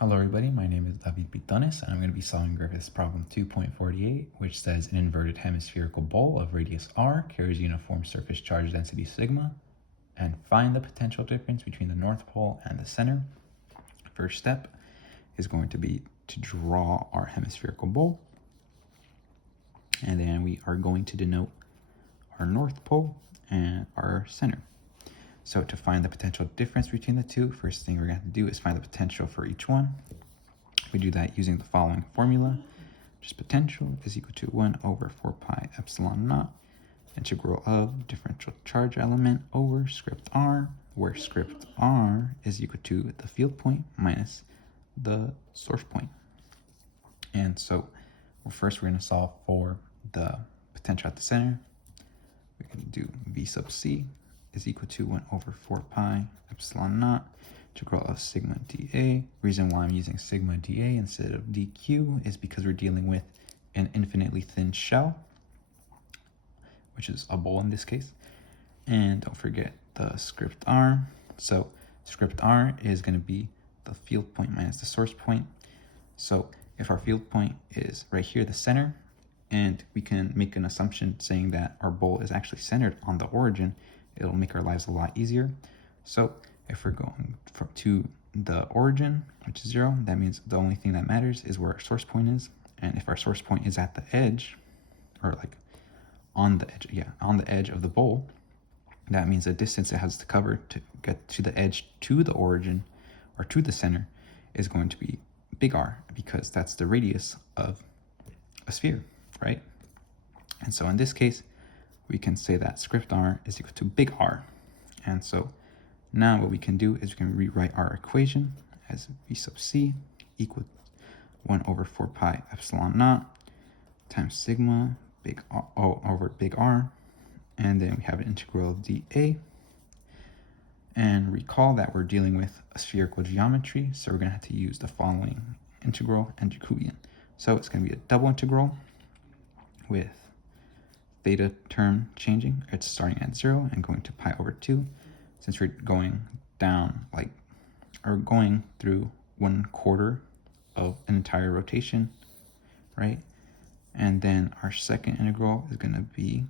Hello everybody, my name is Pitones and I'm going to be solving Griffith's problem 2.48, which says an inverted hemispherical bowl of radius r carries uniform surface charge density sigma, and find the potential difference between the north pole and the center. First step is going to be to draw our hemispherical bowl, and then we are going to denote our north pole and our center. So to find the potential difference between the two, first thing we're going to have to do is find the potential for each one. We do that using the following formula, which is potential is equal to 1 over 4 pi epsilon naught, integral of differential charge element over script r, where script r is equal to the field point minus the source point. And so first we're going to solve for the potential at the center. We can do v sub c is equal to 1 over 4 pi epsilon naught integral of sigma dA. Reason why I'm using sigma dA instead of dq is because we're dealing with an infinitely thin shell, which is a bowl in this case. And don't forget the script r. So script r is going to be the field point minus the source point. So if our field point is right here, the center, and we can make an assumption saying that our bowl is actually centered on the origin, it'll make our lives a lot easier. So if we're going to the origin, which is 0, that means the only thing that matters is where our source point is. And if our source point is at the edge, or like on the edge of the bowl, that means the distance it has to cover to get to the edge to the origin or to the center is going to be big R, because that's the radius of a sphere, right? And so in this case, we can say that script r is equal to big R. And so now what we can do is we can rewrite our equation as v sub c equal 1 over 4 pi epsilon naught times sigma big R, over big R. And then we have an integral of dA. And recall that we're dealing with a spherical geometry, so we're going to have to use the following integral and Jacobian. So it's going to be a double integral with theta term changing. It's starting at 0 and going to pi over 2. Since we're going down, going through 1/4 of an entire rotation, right? And then our second integral is going to be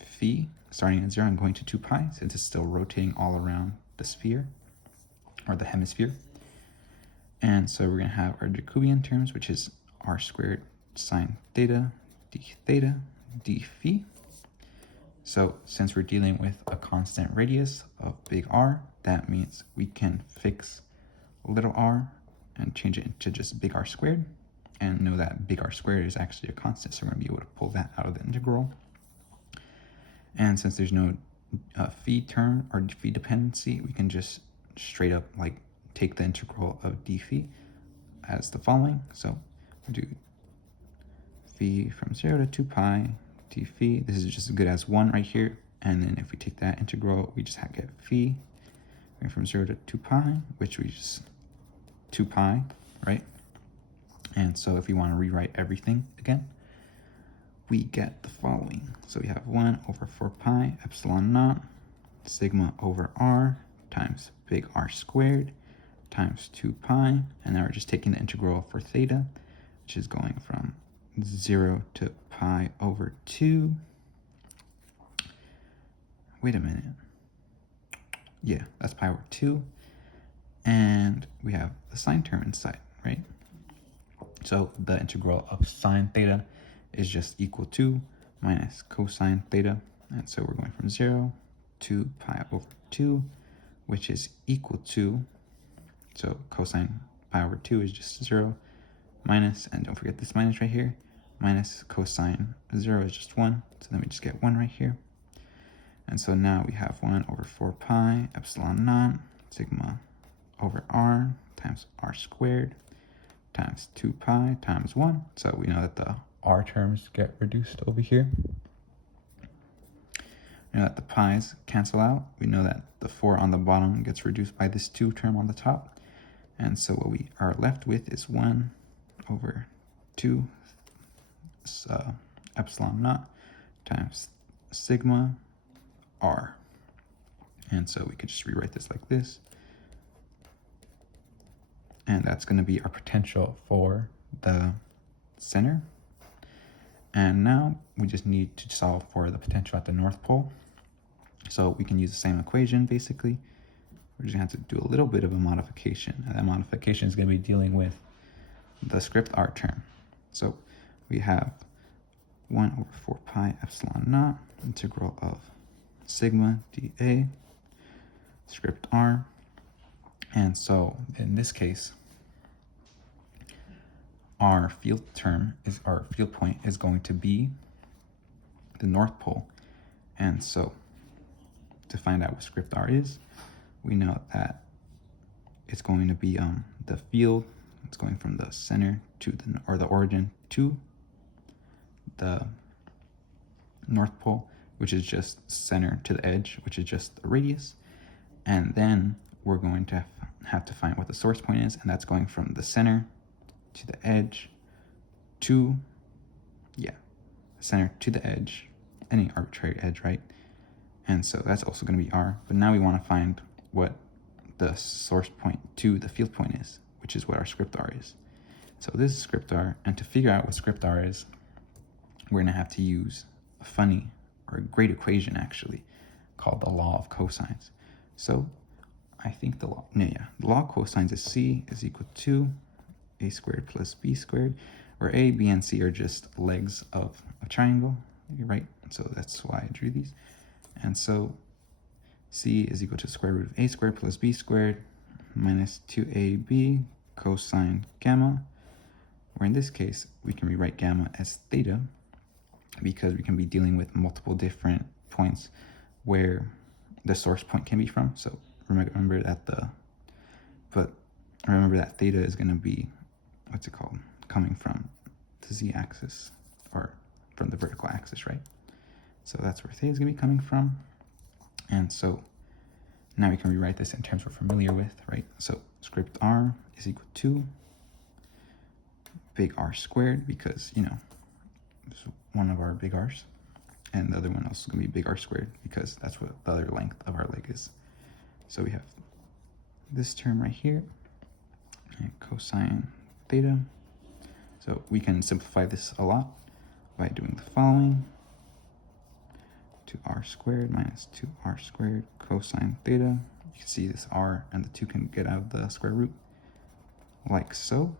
phi, starting at 0 and going to 2 pi, since it's still rotating all around the sphere, or the hemisphere. And so we're going to have our Jacobian terms, which is r squared sine theta d theta d phi. So since we're dealing with a constant radius of big R, that means we can fix little r and change it into just big R squared, and know that big R squared is actually a constant, so we're going to be able to pull that out of the integral. And since there's no phi term or phi dependency, we can just straight up take the integral of d phi as the following. So we'll do phi from 0 to 2 pi d phi. This is just as good as 1 right here. And then if we take that integral, we just get phi from 0 to 2 pi, which we just 2 pi, right? And so if we want to rewrite everything again, we get the following. So we have 1 over 4 pi epsilon naught sigma over r times big R squared times 2 pi. And now we're just taking the integral for theta, which is going from 0 to pi over 2. Wait a minute. Yeah, that's pi over 2. And we have the sine term inside, right? So the integral of sine theta is just equal to minus cosine theta. And so we're going from 0 to pi over 2, which is equal to, so cosine pi over 2 is just 0, minus, and don't forget this minus right here, minus cosine 0 is just 1, so then we just get 1 right here. And so now we have 1 over 4 pi epsilon naught sigma over r times r squared times 2 pi times 1. So we know that the r terms get reduced over here. We know that the pi's cancel out. We know that the 4 on the bottom gets reduced by this 2 term on the top. And so what we are left with is 1 over 2 epsilon naught times sigma r. And so we could just rewrite this like this. and that's going to be our potential for the center. And now we just need to solve for the potential at the North Pole. So we can use the same equation basically. We're just going to have to do a little bit of a modification, and that modification is going to be dealing with the script r term. So we have 1 over 4 pi epsilon naught integral of sigma dA script r. And so in this case, our field point is going to be the North Pole. And so to find out what script r is, we know that it's going to be the field. It's going from the center to the origin to the North Pole, which is just center to the edge, which is just the radius. And then we're going to have to find what the source point is, and that's going from the center to the edge to, the center to the edge, any arbitrary edge, right? And so that's also going to be r. But now we want to find what the source point to the field point is, which is what our script r is. So this is script r, and to figure out what script r is, we're going to have to use a funny, or a great equation actually, called the law of cosines. So I think the law of cosines is c is equal to a squared plus b squared, where a, b, and c are just legs of a triangle, right? So that's why I drew these. And so c is equal to the square root of a squared plus b squared minus 2ab cosine gamma, where in this case, we can rewrite gamma as theta, because we can be dealing with multiple different points where the source point can be from. So remember that theta is going to be, coming from the z-axis, or from the vertical axis, right? So that's where theta is going to be coming from. And so now we can rewrite this in terms we're familiar with, right? So script r is equal to big R squared, because, it's one of our big R's. And the other one also is going to be big R squared, because that's what the other length of our leg is. So we have this term right here, and cosine theta. So we can simplify this a lot by doing the following. 2r squared minus 2r squared cosine theta. You can see this r and the 2 can get out of the square root, like so.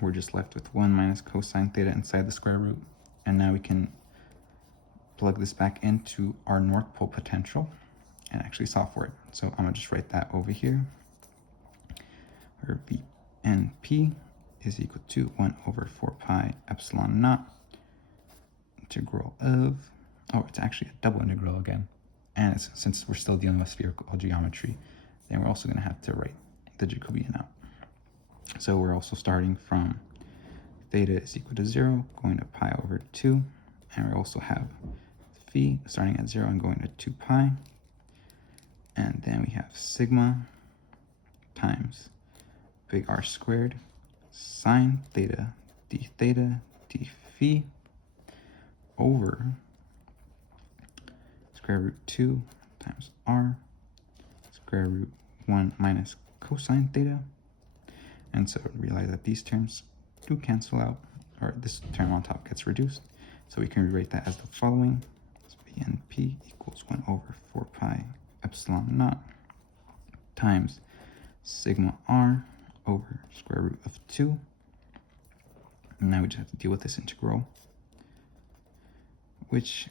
We're just left with 1 minus cosine theta inside the square root. And now we can plug this back into our North Pole potential and actually solve for it. So I'm going to just write that over here. Our VNP is equal to 1 over 4 pi epsilon naught integral of, it's actually a double integral again. And since we're still dealing with spherical geometry, then we're also going to have to write the Jacobian out. So we're also starting from theta is equal to 0, going to pi over 2. And we also have phi starting at 0 and going to 2 pi. And then we have sigma times big R squared sine theta d phi over square root 2 times r square root 1 minus cosine theta. And so realize that these terms do cancel out, or this term on top gets reduced. So we can rewrite that as the following. So VNP equals 1 over 4 pi epsilon naught times sigma r over square root of 2. And now we just have to deal with this integral, which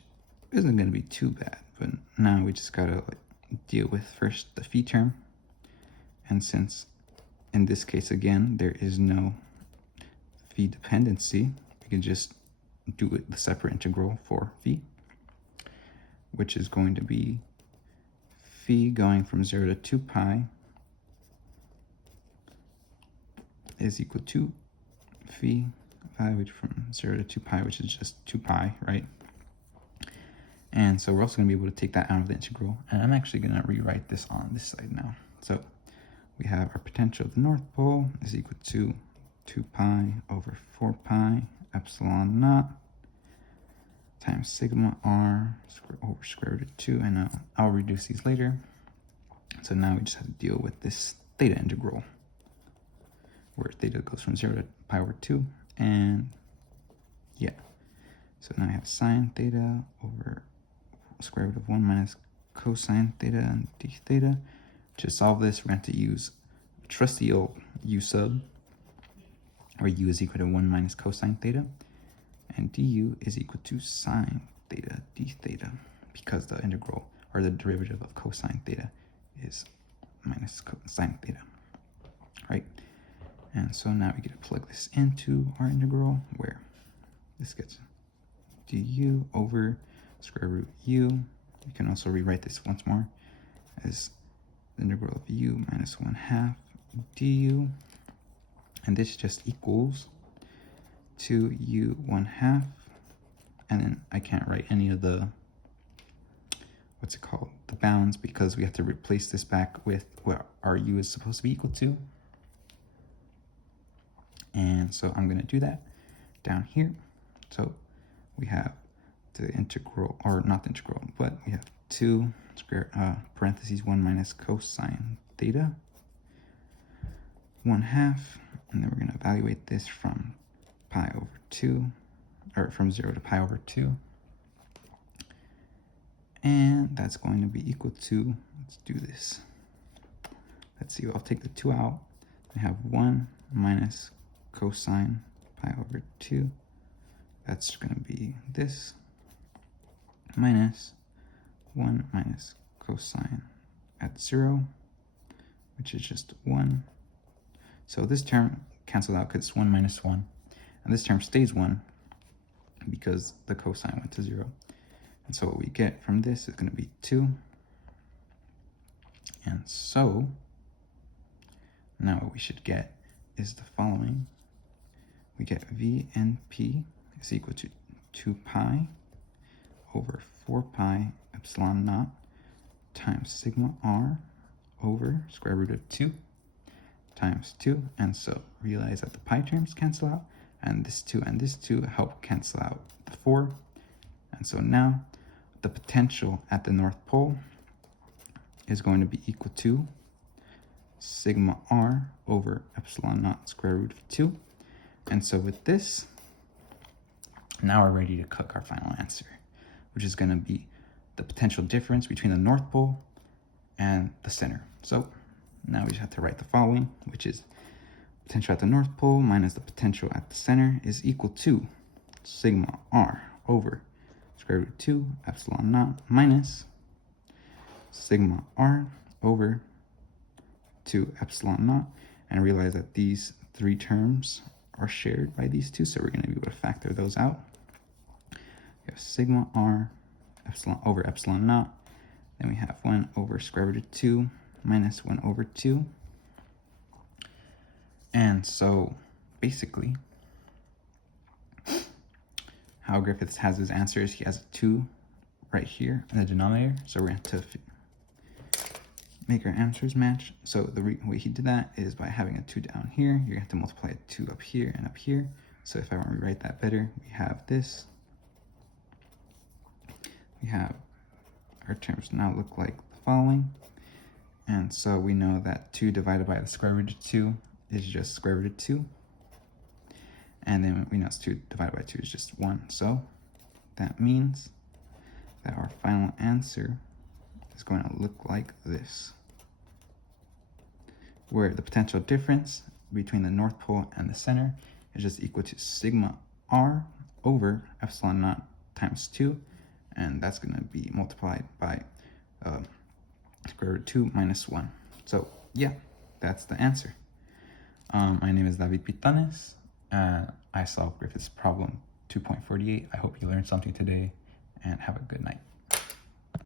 isn't going to be too bad. But now we just got to deal with first the phi term. And since in this case, again, there is no phi dependency, we can just do it the separate integral for phi, which is going to be phi going from 0 to 2 pi is equal to phi which from 0 to 2 pi, which is just 2 pi, right? And so we're also going to be able to take that out of the integral. And I'm actually going to rewrite this on this side now. So we have our potential of the North Pole is equal to 2 pi over 4 pi epsilon naught times sigma r over square root of 2. And I'll reduce these later. So now we just have to deal with this theta integral. where theta goes from 0 to pi over 2. And yeah, so now I have sine theta over square root of 1 minus cosine theta and d theta. To solve this, we're going to have to use trusty old u sub, where u is equal to 1 minus cosine theta, and du is equal to sine theta d theta, because the integral, or the derivative of cosine theta, is minus sine theta, right? And so now we get to plug this into our integral, where this gets du over square root u. You can also rewrite this once more as the integral of u minus 1/2 du, and this just equals 2u 1/2, and then I can't write any of the, what's it called, the bounds, because we have to replace this back with what our u is supposed to be equal to. And so I'm going to do that down here. So we have the integral, or not the integral, but we have 2 square parentheses 1 minus cosine theta 1/2, and then we're going to evaluate this from pi over 2, or from 0 to pi over 2, and that's going to be equal to, let's do this, let's see, I'll take the 2 out. I have 1 minus cosine pi over 2, that's going to be this, minus 1 minus cosine at 0, which is just 1. So this term cancels out because it's 1 minus 1. And this term stays 1 because the cosine went to 0. And so what we get from this is going to be 2. And so now what we should get is the following. We get VNP is equal to 2 pi over 4 pi epsilon naught times sigma r over square root of 2 times 2. And so realize that the pi terms cancel out, and this 2 and this 2 help cancel out the 4. And so now the potential at the North Pole is going to be equal to sigma r over epsilon naught square root of 2. And so with this, now we're ready to cook our final answer, which is going to be the potential difference between the North Pole and the center. So now we just have to write the following, which is potential at the North Pole minus the potential at the center is equal to sigma r over square root of 2 epsilon naught minus sigma r over 2 epsilon naught. And realize that these 3 terms are shared by these 2, so we're going to be able to factor those out. We have sigma r epsilon over epsilon naught, then we have 1 over square root of 2 minus 1 over 2. And so basically how Griffith has his answers, he has a 2 right here in the denominator, so we're going to have to make our answers match. So the way he did that is by having a 2 down here, you're going to have to multiply a 2 up here and up here. So if I want to rewrite that better, we have this. We have our terms now look like the following. And so we know that 2 divided by the square root of 2 is just square root of 2. And then we know it's 2 divided by 2 is just 1. So that means that our final answer is going to look like this, where the potential difference between the North Pole and the center is just equal to sigma r over epsilon naught times 2, and that's going to be multiplied by square root of 2 minus 1. So yeah, that's the answer. My name is David Pitones. I solved Griffith's problem 2.48. I hope you learned something today, and have a good night.